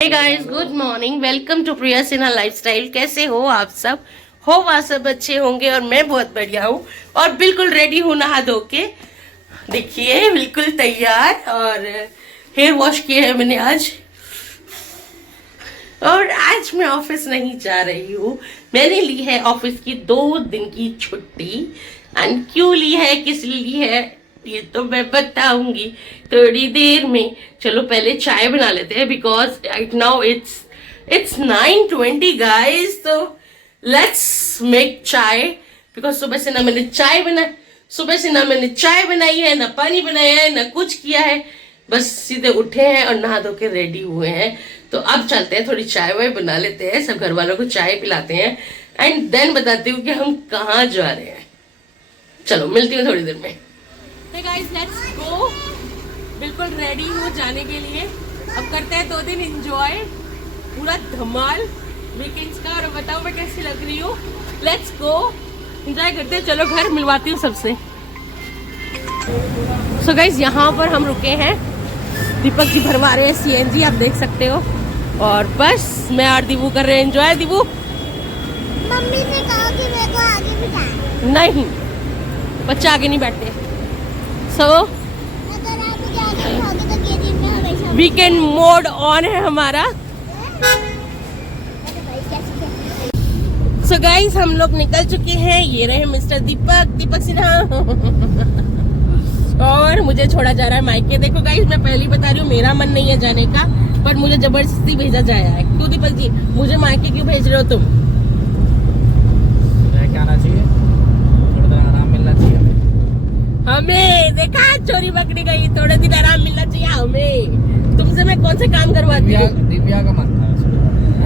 Hey guys, good morning. Welcome to Priya Sinha lifestyle. कैसे हो आप सब? हो वहाँ सब अच्छे होंगे और मैं बहुत बढ़िया हूँ और बिल्कुल रेडी हूँ नहा धो के। देखिए बिल्कुल तैयार और हेयर वॉश किया है मैंने आज। और आज मैं ऑफिस नहीं जा रही हूँ। मैंने ली है ऑफिस की 2 दिन की छुट्टी। एंड क्यों ली है, किस लिए ली है, ये तो मैं बताऊंगी थोड़ी देर में। चलो पहले चाय बना लेते हैं because right now it's 9:20 guys. तो लेट्स मेक चाय बिकॉज सुबह से ना मैंने चाय बनाई है, ना पानी बनाया है, ना कुछ किया है। बस सीधे उठे हैं और नहा धो के रेडी हुए हैं। तो अब चलते हैं, थोड़ी चाय वाय बना लेते हैं, सब घर वालों को चाय पिलाते हैं एंड देन बताती हूँ कि हम कहाँ जा रहे हैं। चलो मिलती हूँ थोड़ी देर में। Hey guys, let's go। बिल्कुल रेडी हूँ जाने के लिए। अब करते हैं 2 दिन एंजॉय, पूरा धमाल वीकेंड्स का। और बताओ मैं कैसी लग रही हूँ। लेट्स गो, एंजॉय करते हैं। चलो घर मिलवाती हूँ सबसे। सो गाइस, यहाँ पर हम रुके हैं। दीपक जी भरवा रहे हैं CNG, आप देख सकते हो। और बस मैं और दिबू कर रहे हैं एंजॉय। दिबू, मम्मी ने कहा कि मेरे को आगे बिठाना। नहीं, बच्चे आगे नहीं बैठते। सो अगर आप मुझे आगे बिठाओगे तो केबिन में हमेशा वीकेंड मोड ऑन है हमारा। सो गाइस, हम लोग निकल चुके हैं। ये रहे मिस्टर दीपक सिन्हा। और मुझे छोड़ा जा रहा है मायके। देखो गाइस, मैं पहले ही बता रही हूँ, मेरा मन नहीं है जाने का, पर मुझे जबरदस्ती भेजा जाया है। क्यों दीपक जी, मुझे मायके क्यों भेज रहे हो तुम? क्या आना चाहिए, थोड़ा देर आराम मिलना चाहिए हमें। देखा, चोरी पकड़ी गई। थोड़े दिन आराम मिलना चाहिए हमें। तुमसे मैं कौन से काम करवाती हूँ? दिव्या का मन था।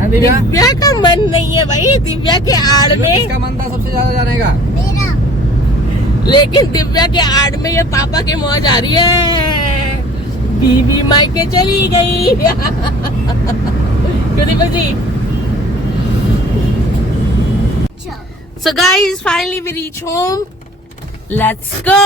दिव्या का मन नहीं है भाई। दिव्या के आड़ में किसका मन था सबसे ज्यादा जाने का? मेरा। लेकिन दिव्या के आड़ में ये पापा की मौज आ रही है। बीवी मायके चली गई। क्यों Deepak ji? So guys, finally we reach home. Let's go.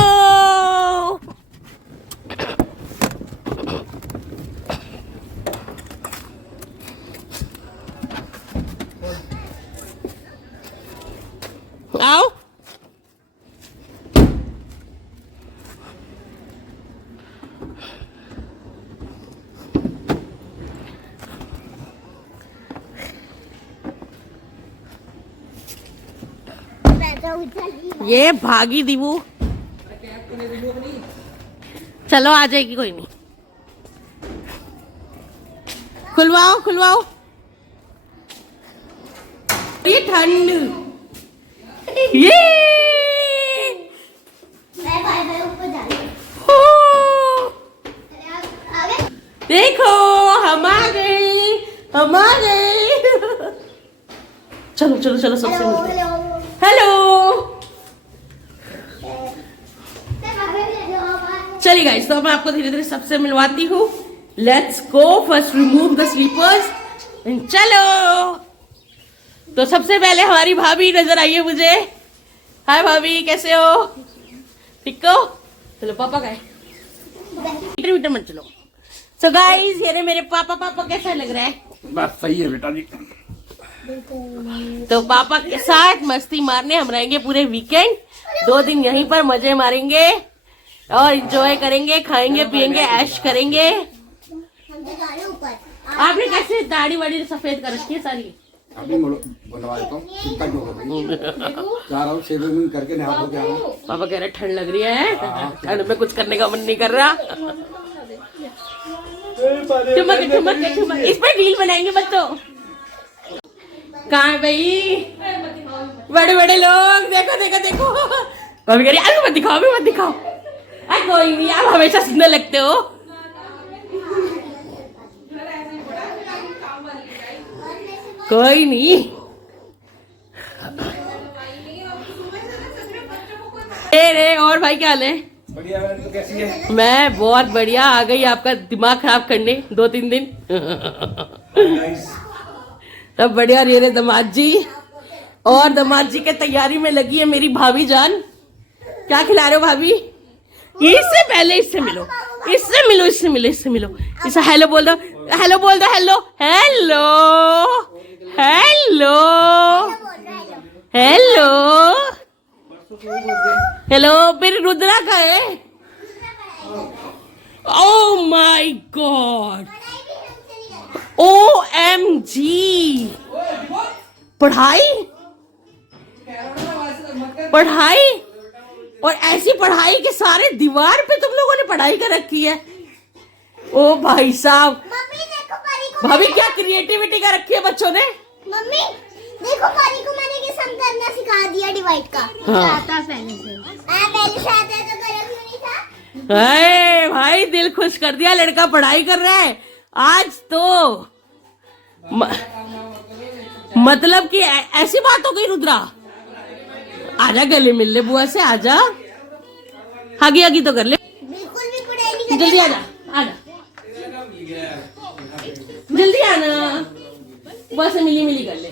आओ। ये भागी दीबू। चलो आ जाएगी, कोई नहीं। खुलवाओ। ये ठंड। ये मैं ऊपर जा रही हूँ। हो, आगे देखो हम आ गए। चलो सबसे मिलते हैं। हेलो। चलिए गाइस, तो मैं आपको धीरे धीरे सबसे मिलवाती हूँ। Let's go. First remove the slippers. चलो। तो सबसे पहले हमारी भाभी नजर आई है मुझे। हाय भाभी, कैसे हो? ठीक हो? चलो पापा का है। मीटर मत चलो। सो गाइस, ये मेरे पापा कैसा लग रहा है? बस सही है बेटा जी। तो पापा के साथ मस्ती मारने हम रहेंगे पूरे वीकेंड। 2 दिन यहीं पर मजे मारेंगे और एंजॉय करेंगे, खाएंगे पिएंगे, ऐश करेंगे। आपने कैसे दाढ़ी वाड़ी सफेद कर रखी है सारी? अभी बनवा देता हूँ, चिंता क्यों कर रही हो? जा रहा हूँ शेविंग करके नहा धो के आ रहा हूँ। पापा कह रहे ठंड लग रही है, ठंड में कुछ करने का मन नहीं कर रहा। ठुमक। इस पर रील बनाएंगे बच्चों। कहाँ है भाई बड़े लोग? देखो। कभी कह रही अभी मत दिखाओ। अरे कोई नहीं, आप हमेशा सुंदर लगते हो। कोई नहीं। और भाई क्या हाल है? बढ़िया। तो कैसी है? मैं बहुत बढ़िया। आ गई आपका दिमाग खराब करने 2-3 दिन। तब बढ़िया। रे दामाद जी, और दामाद जी के तैयारी में लगी है मेरी भाभी जान। क्या खिला रहे हो भाभी? इससे पहले इससे मिलो, इससे मिलो, इससे हेलो बोल दो। हेलो बोल दो, hello hello hello hello hello. फिर रुद्रा का है। ओ माय गॉड, OMG, पढ़ाई पढ़ाई, और ऐसी पढ़ाई के सारे दीवार पे तुम लोगों ने पढ़ाई कर रखी है। ओ भाई साहब, मम्मी देखो परी को, भाभी क्या क्रिएटिविटी कर रखी है बच्चों ने। मम्मी देखो परी को मैंने ये सम करना सिखा दिया, डिवाइड का। हाँ। आता पहले से, पहले से आता है तो करो क्यों नहीं था। अरे भाई, दिल खुश कर दिया, लड़का पढ़ाई कर रहा है आज तो। मतलब कि ऐसी बात हो गई। रुद्रा आजा, गले मिल ले बुआ से, आजा, हागी हागी तो कर ले। बिल्कुल भी पढ़ाई नहीं करती। जल्दी आजा, आजा, जल्दी आना, बुआ से मिली मिली कर ले।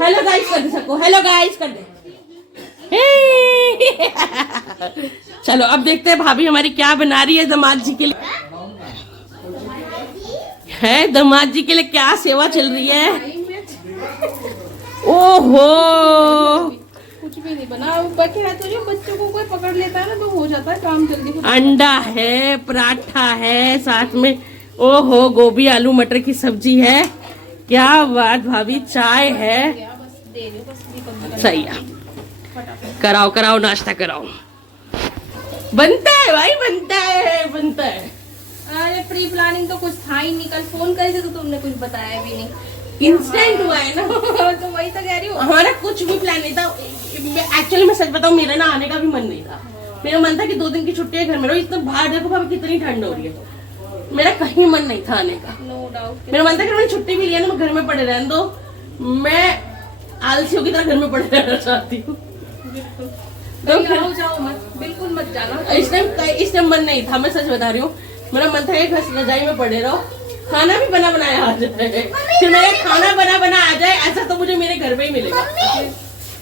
हेलो गाइस कर दे सबको, हेलो गाइस कर दे। चलो अब देखते हैं भाभी हमारी क्या बना रही है दामाद जी के लिए। है दामाद जी के लिए क्या सेवा चल रही है। ओहो, कुछ भी नहीं बना, बैठे रहते हो, बच्चों को कोई पकड़ लेता है ना तो हो जाता है काम जल्दी। अंडा है, पराठा है साथ में, ओहो गोभी आलू मटर की सब्जी है। क्या बात भाभी, चाय है, सही है। कराओ कराओ, नाश्ता कराओ, बनता है भाई, बनता है, बनता है। अरे प्री प्लानिंग तो कुछ था ही नहीं, कल फोन करे थे तो तुमने कुछ बताया भी नहीं। इंस्टेंट हुआ है ना। तो वही तो कह रही हूँ, हमारा कुछ भी प्लान नहीं था। एक्चुअली मैं सच बताऊं, मेरा ना आने का भी मन नहीं था। मेरा मन था कि 2 दिन की छुट्टी है, घर में रहो। इतना बाहर देखो भाभी कितनी ठंड हो रही है, मेरा कहीं मन नहीं था आने का। No doubt. मेरा मन था कि मैंने छुट्टी भी लिया ना, मैं घर में पड़े रहने दो। मैं आलसियों की तरह घर में पड़े रहना चाहती हूँ। तो आओ जाओ मत, बिल्कुल मत जाना। इस टाइम मन नहीं था, मैं सच बता रही हूँ। मेरा मन था एक रजाई में पड़े रहो, खाना भी बना बनाया आ जाए, फिर मेरा खाना बना बना आ जाए, ऐसा तो मुझे मेरे घर पे ही मिलेगा।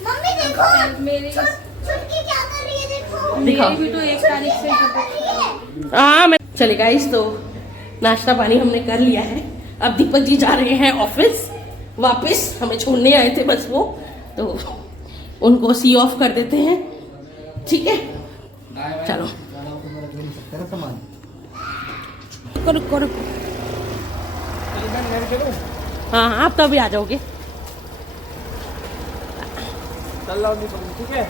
मम्मी देखो मेरी छुटकी क्या कर रही है, देखो। दिखाओ। भी तो 1 तारीख से हाँ मैं चलेगा इस तो नाश्ता पानी हमने कर लिया है। अब दीपक जी जा रहे हैं ऑफिस वापस, हमें छोड़ने आए थे बस वो, तो उनको सी ऑफ कर देते हैं, ठीक है। चलो करो करो। हाँ आप तो अभी आ जाओगे। ठीक है,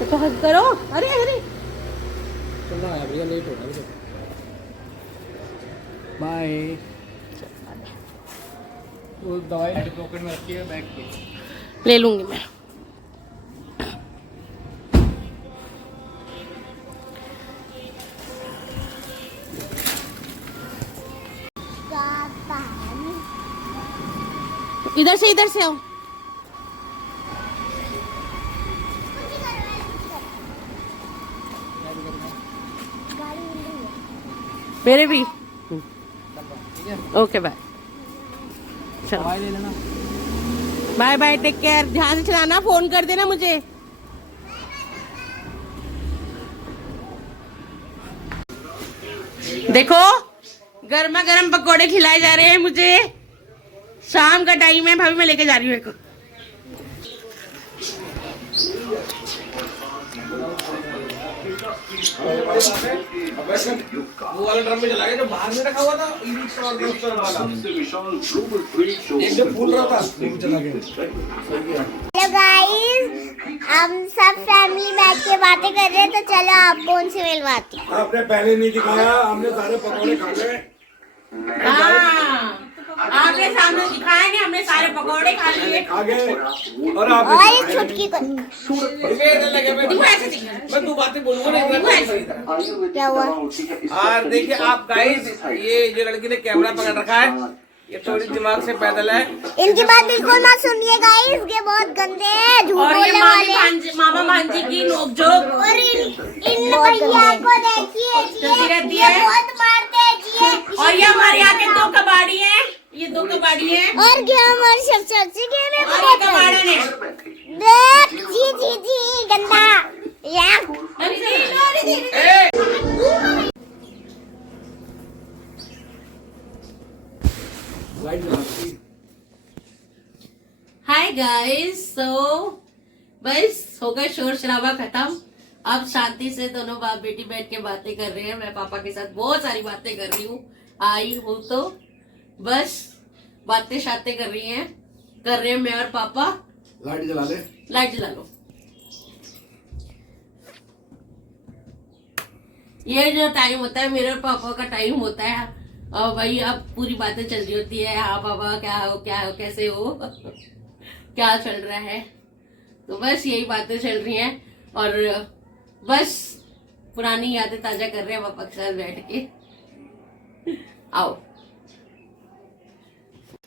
तो हक करो। अरे अरे लेट हो रहा है। बाय। वो दवाई पॉकेट में रखी है, बैग के ले लूंगी मैं। इधर से आओ। मेरे भी। ओके बाय, चलो दवाई ले लेना। बाय बाय, टेक केयर, ध्यान से चलाना, फोन कर देना मुझे। देखो गर्मा गर्म पकोड़े खिलाए जा रहे हैं मुझे। शाम का टाइम है भाभी, मैं लेके जा रही हूँ एक। वो वाला ड्रम में चला गया जो बाहर में रखा हुआ था, ई-रिक्शा और रोस्टर वाला, एक जो फूल रहा था वो चला गया। हेलो गाइस, हम सब फैमिली बैठ के बातें कर रहे हैं, तो चलो आपको उनसे मिलवाती हूँ। आपने पहले नहीं दिखाया, हमने सारे पकौड़े खा गए। आपने सामने दिखाया नहीं, हमने सारे पकोड़े खा लिए। खा गए और आप और ये छुटकी को मैं दो बातें बोलूंगा ना। क्या हुआ? और देखिए आप गाइस, ये जो लड़की ने कैमरा पकड़ रखा है, ये थोड़ी दिमाग से पैदल है। इनकी बात बिल्कुल मत सुनिए गाइस, ये बहुत गंदे हैं, झूठ और ये बोलने वाले हैं। मामा भांजी की नोकझोंक। और इन भैया को देखिए चलती रहती ये है। बहुत मारते हैं जी। और ये हमारे यहाँ के 2 कबाड़ी हैं, ये 2 कबाड़ी हैं। और क्या हमारी सब चर्चे के में और ये कबाड़न है। देख जी जी जी गंदा यार। अरे लाइट जला दी। हाय गाइस, तो बस हो गया शोर शराबा खत्म। अब शांति से दोनों बाप बेटी बैठ के बातें कर रहे हैं। मैं पापा के साथ बहुत सारी बातें कर रही हूँ, आई हूँ तो बस बातें शातें कर रही हैं, कर रहे हैं मैं और पापा। लाइट जला ले। लाइट जला लो। ये जो टाइम होता है मेरे और पापा का टाइम होता है, और भाई अब पूरी बातें चल रही होती है। हाँ पापा क्या हो, कैसे हो, क्या चल रहा है, तो बस यही बातें चल रही हैं और बस पुरानी यादें ताजा कर रहे हैं पापा के साथ बैठ के। आओ।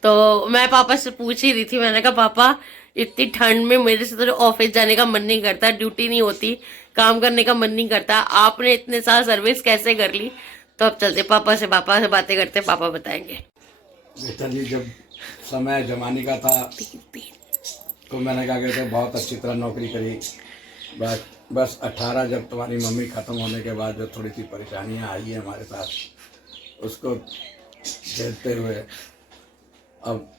तो मैं पापा से पूछ ही रही थी, मैंने कहा पापा इतनी ठंड में मेरे से तो ऑफिस जाने का मन नहीं करता, ड्यूटी नहीं होती, काम करने का मन नहीं करता, आपने इतने साल सर्विस कैसे कर ली। तो अब चलते पापा से बातें करते, पापा बताएंगे। बेटा जी, जब समय जमाने का था तो मैंने कहा कि बहुत अच्छी तरह नौकरी करी। बस 18 जब तुम्हारी मम्मी ख़त्म होने के बाद जो थोड़ी सी परेशानियां आई है हमारे साथ, उसको झेलते हुए अब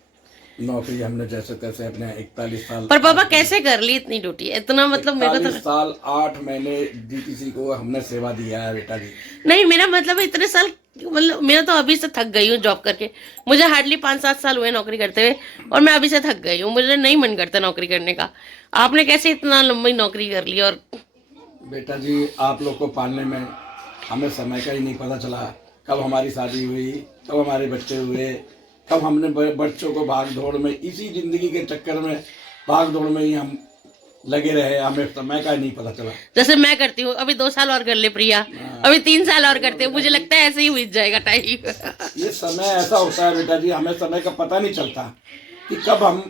नौकरी हमने जैसे तैसे अपने 41 साल। पर पापा कैसे कर ली इतनी ड्यूटी, इतना मतलब मेरे को 41 साल 8 महीने डीटीसी को हमने सेवा दिया है बेटा जी। नहीं, मेरा मतलब इतने साल, मतलब मेरा तो अभी से थक गई हूँ जॉब करके। मुझे हार्डली 5-7 साल हुए नौकरी करते हुए और मैं अभी से थक गई हूँ, मुझे नहीं मन करता नौकरी करने का। आपने कैसे इतना लंबी नौकरी कर ली। और बेटा जी, आप लोग को पालने में हमें समय का ही नहीं पता चला। कब हमारी शादी हुई, कब हमारे बच्चे हुए, कब हमने बच्चों को भाग दौड़ में, इसी जिंदगी के चक्कर में भाग दौड़ में ही हम लगे रहे, हमें समय का नहीं पता चला। जैसे मैं करती हूँ, अभी 2 साल और कर ले प्रिया, अभी 3 साल और करते हैं, मुझे लगता है ऐसे ही बीत जाएगा टाइम। ये समय ऐसा होता है बेटा जी, हमें समय का पता नहीं चलता कि कब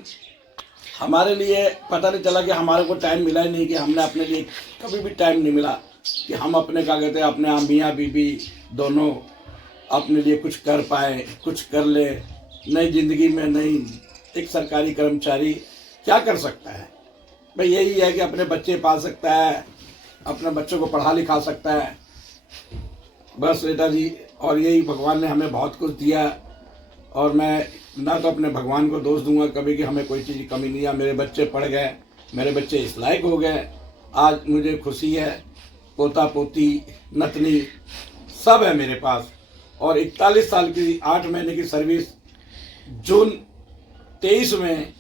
हमारे लिए पता नहीं चला कि हमारे को टाइम मिला ही नहीं, कि हमने अपने लिए कभी भी टाइम नहीं मिला कि हम अपने क्या कहते हैं अपने मियाँ बीबी दोनों अपने लिए कुछ कर पाए, कुछ कर ले। नई जिंदगी में नई एक सरकारी कर्मचारी क्या कर सकता है भाई, यही है कि अपने बच्चे पाल सकता है, अपने बच्चों को पढ़ा लिखा सकता है, बस बेटा जी। और यही भगवान ने हमें बहुत कुछ दिया, और मैं ना तो अपने भगवान को दोष दूंगा कभी कि हमें कोई चीज़ की कमी नहीं है। मेरे बच्चे पढ़ गए, मेरे बच्चे इस लायक हो गए, आज मुझे खुशी है, पोता पोती नतनी सब है मेरे पास। और 41 साल की 8 महीने की सर्विस जून 23 में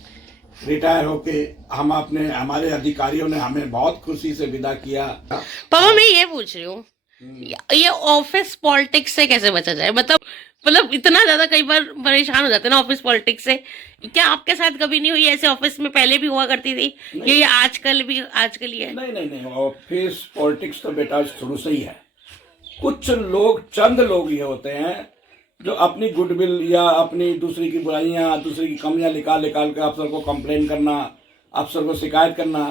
रिटायर होके हमारे अधिकारियों ने हमें बहुत खुशी से विदा किया। पापा मैं ये पूछ रही हूँ, ये ऑफिस पॉलिटिक्स से कैसे बचा जाए। मतलब इतना ज्यादा कई बार परेशान हो जाते हैं ना ऑफिस पॉलिटिक्स से। क्या आपके साथ कभी नहीं हुई ऐसे? ऑफिस में पहले भी हुआ करती थी, ये आजकल ही है? नहीं, ऑफिस पॉलिटिक्स तो बेटा शुरू से ही है। कुछ लोग, चंद लोग ये होते हैं जो अपनी गुडविल या अपनी दूसरी की बुराइयां, दूसरी की कमियां निकाल के अफसर को कंप्लेन करना, अफसर को शिकायत करना।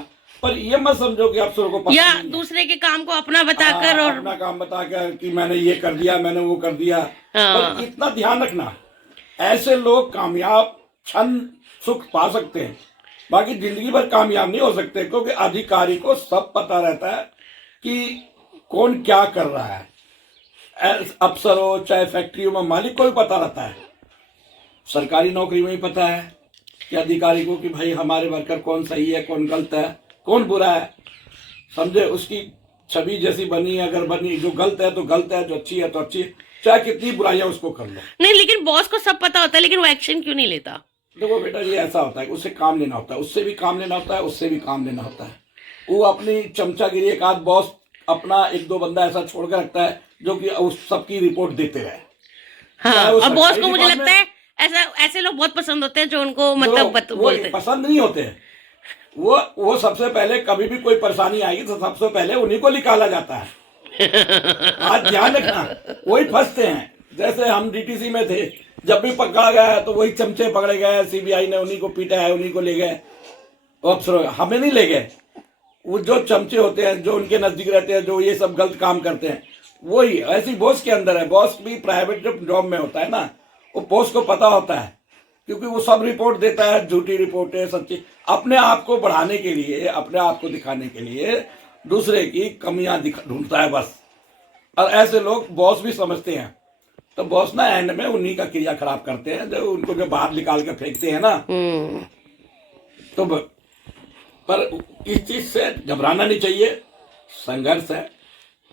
पर ये मत समझो कि अफसर को पता या दूसरे के काम को अपना बताकर और अपना काम बताकर कि मैंने ये कर दिया, मैंने वो कर दिया। पर इतना ध्यान रखना, ऐसे लोग कामयाब क्षण सुख पा सकते हैं, बाकी जिंदगी भर कामयाब नहीं हो सकते, क्योंकि अधिकारी को सब पता रहता है कि कौन क्या कर रहा है। अफसर हो चाहे फैक्ट्रियों में मालिक को भी पता रहता है, सरकारी नौकरी में ही पता है कि अधिकारी को कि भाई हमारे वर्कर कौन सही है, कौन गलत है, कौन बुरा है। समझे, उसकी छवि जैसी बनी, अगर बनी, जो गलत है तो गलत है, जो अच्छी है तो अच्छी है, चाहे कितनी बुराइयां उसको कर लो। नहीं, लेकिन बॉस को सब पता होता है, लेकिन वो एक्शन क्यों नहीं लेता? देखो बेटा, ये ऐसा होता है, उससे काम लेना होता है, उससे भी काम लेना होता है, उससे भी काम लेना होता है। वो अपनी चमचागिरी, एक आध बॉस अपना 1-2 बंदा ऐसा छोड़ कर रखता है जो कि उस सबकी रिपोर्ट देते रहे। हाँ, और बॉस को मुझे लगता है ऐसे लोग बहुत पसंद होते हैं जो उनको मतलब बोलते हैं। पसंद नहीं होते हैं वो सबसे पहले कभी भी कोई परेशानी आएगी तो सबसे पहले उन्हीं को निकाला जाता है। आज ध्यान रखना, वही फंसते हैं। जैसे हम डीटीसी में थे, जब भी पकड़ा गया तो वही चमचे पकड़े गए, सीबीआई ने उन्हीं को पीटा है, उन्हीं को ले गए। अफसर हमें नहीं ले गए, वो जो चमचे होते हैं, जो उनके नजदीक रहते हैं, जो ये सब गलत काम करते हैं, वही। ऐसी बॉस के अंदर है। बॉस भी प्राइवेट जॉब में होता है ना, वो बॉस को पता होता है, क्योंकि वो सब रिपोर्ट देता है, झूठी रिपोर्टें, सच्ची, अपने आप को बढ़ाने के लिए, अपने आप को दिखाने के लिए दूसरे की कमियां ढूंढता है बस। और ऐसे लोग बॉस भी समझते हैं तो बॉस ना एंड में उन्हीं का क्रिया खराब करते हैं, जो उनको जो बाहर निकाल के फेंकते हैं ना। तो पर इस चीज से घबराना नहीं चाहिए, संघर्ष है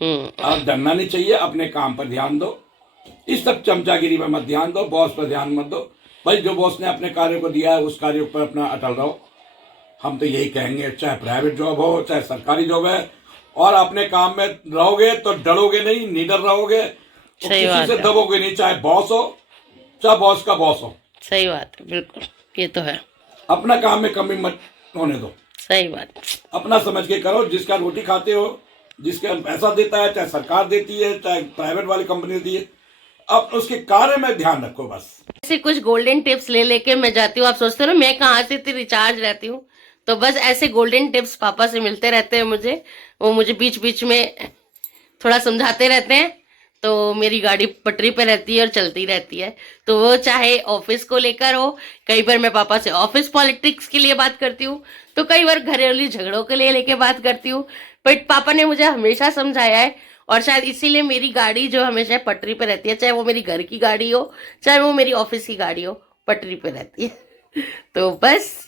और डरना नहीं चाहिए। अपने काम पर ध्यान दो, इस सब चमचागिरी में मत ध्यान दो, बॉस पर ध्यान मत दो। भाई जो बॉस ने अपने कार्य को दिया है उस कार्य पर अपना अटल रहो। हम तो यही कहेंगे, चाहे प्राइवेट जॉब हो चाहे सरकारी जॉब है, और अपने काम में रहोगे तो डरोगे नहीं, निडर रहोगे, तो किसी से दबोगे नहीं, चाहे बॉस हो चाहे बॉस का बॉस हो। सही बात है, बिल्कुल, ये तो है। अपना काम में कमी मत होने दो, सही बात। अपना समझ के करो। जिसका रोटी खाते हो, जिसका पैसा देता है, चाहे सरकार देती है चाहे प्राइवेट वाली कंपनी देती है, अब उसके कार्य में ध्यान रखो बस। ऐसे कुछ गोल्डन टिप्स ले लेके मैं जाती हूँ। आप सोचते हो ना मैं कहाँ से इतनी रिचार्ज रहती हूँ, तो बस ऐसे गोल्डन टिप्स पापा से मिलते रहते हैं मुझे। वो मुझे बीच बीच में थोड़ा समझाते रहते हैं, तो मेरी गाड़ी पटरी पे रहती है और चलती रहती है। तो वो चाहे ऑफिस को लेकर हो, कई बार मैं पापा से ऑफिस पॉलिटिक्स के लिए बात करती हूँ, तो कई बार घरेलू झगड़ों के लिए लेके बात करती हूँ। बट पापा ने मुझे हमेशा समझाया है, और शायद इसीलिए मेरी गाड़ी जो हमेशा पटरी पे रहती है, चाहे वो मेरी घर की गाड़ी हो चाहे वो मेरी ऑफिस की गाड़ी हो, पटरी पे रहती है। तो बस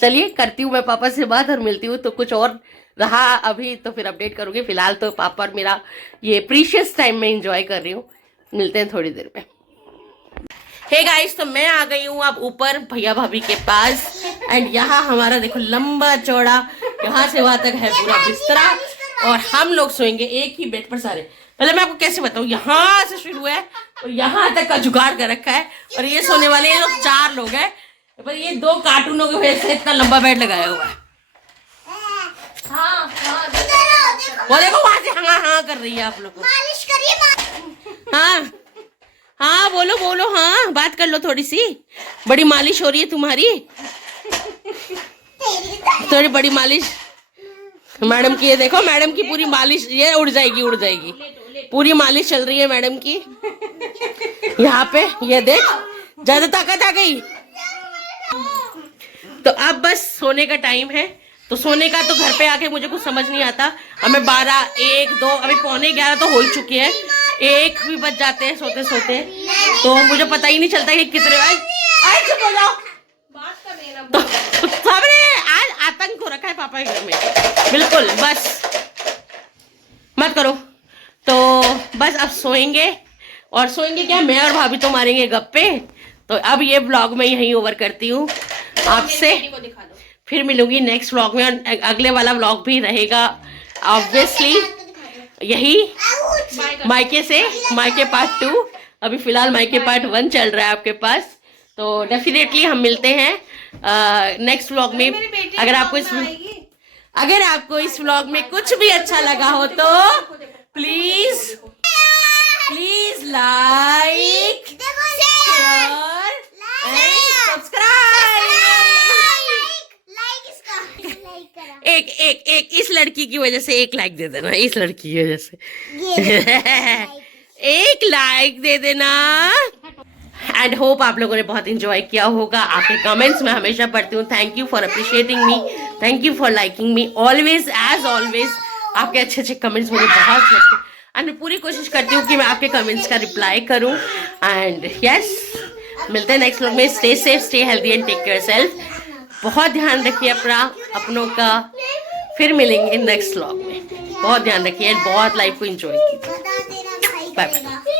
चलिए करती हूँ मैं पापा से बात और मिलती हूँ। तो कुछ और रहा अभी तो फिर अपडेट करूंगी। फिलहाल तो पापा और मेरा ये प्रीशियस टाइम में एंजॉय कर रही हूँ। मिलते हैं थोड़ी देर में। हे गाइस, तो मैं आ गई हूँ अब ऊपर भैया भाभी के पास, एंड यहाँ हमारा देखो लंबा चौड़ा यहाँ से वहां तक है पूरा बिस्तरा, और हम लोग सोएंगे एक ही बेड पर सारे। पहले मैं आपको कैसे बताऊँ, यहाँ से शुरू है और यहाँ तक का जुगाड़ कर रखा है, और ये सोने वाले ये लोग 4 लोग हैं, पर ये 2 कार्टूनों की वजह से इतना लंबा बेड लगाया हुआ है। वो देखो वहां से हाँ हाँ कर रही है आप लोग। मालिश करिए। हाँ हाँ बोलो बोलो, हाँ बात कर लो थोड़ी सी। बड़ी मालिश हो रही है तुम्हारी, थोड़ी बड़ी मालिश मैडम की। ये देखो मैडम की पूरी मालिश, ये उड़ जाएगी उड़ जाएगी, पूरी मालिश चल रही है मैडम की यहाँ पे। ये देख ज्यादा ताकत आ गई। तो अब बस सोने का टाइम है, तो सोने का तो घर पे आके मुझे कुछ समझ नहीं आता। हमें 12, 1, 2 अभी 11:45 तो हो ही चुकी है, 1 भी बज जाते हैं सोते सोते, तो मुझे पता ही नहीं चलता कि कितने तो सबने आज आतंक हो रखा है पापा के घर में। बिल्कुल बस मत करो। तो बस अब सोएंगे, और सोएंगे क्या, मैं और भाभी तो मारेंगे गप्पे। तो अब ये ब्लॉग मैं यहीं ओवर करती हूँ आपसे, फिर मिलूंगी नेक्स्ट व्लॉग में। और अगले वाला व्लॉग भी रहेगा ऑब्वियसली यही मायके से, मायके पार्ट 2। अभी फिलहाल मायके पार्ट 1 चल रहा है आपके पास, तो डेफिनेटली हम मिलते हैं नेक्स्ट व्लॉग में। अगर आपको इस व्लॉग में कुछ भी अच्छा लगा हो तो please like, share and subscribe. एक इस लड़की की वजह से 1 लाइक दे देना, इस लड़की की वजह से 1 लाइक दे देना। एंड होप आप लोगों ने बहुत इंजॉय किया होगा। आपके कमेंट्स मैं हमेशा पढ़ती हूँ। Thank you for appreciating me, thank you for liking me always as always. आपके अच्छे अच्छे कमेंट्स मुझे बहुत लगते हैं, एंड मैं पूरी कोशिश करती हूँ कि मैं आपके कमेंट्स का रिप्लाई करूँ। एंड यस, मिलते हैं नेक्स्ट व्लॉग में। Stay safe, stay healthy and take care self. बहुत ध्यान रखिए अपनों का। फिर मिलेंगे नेक्स्ट व्लॉग में। बहुत ध्यान रखिए एंड बहुत लाइफ को एंजॉय कीजिए। Bye bye.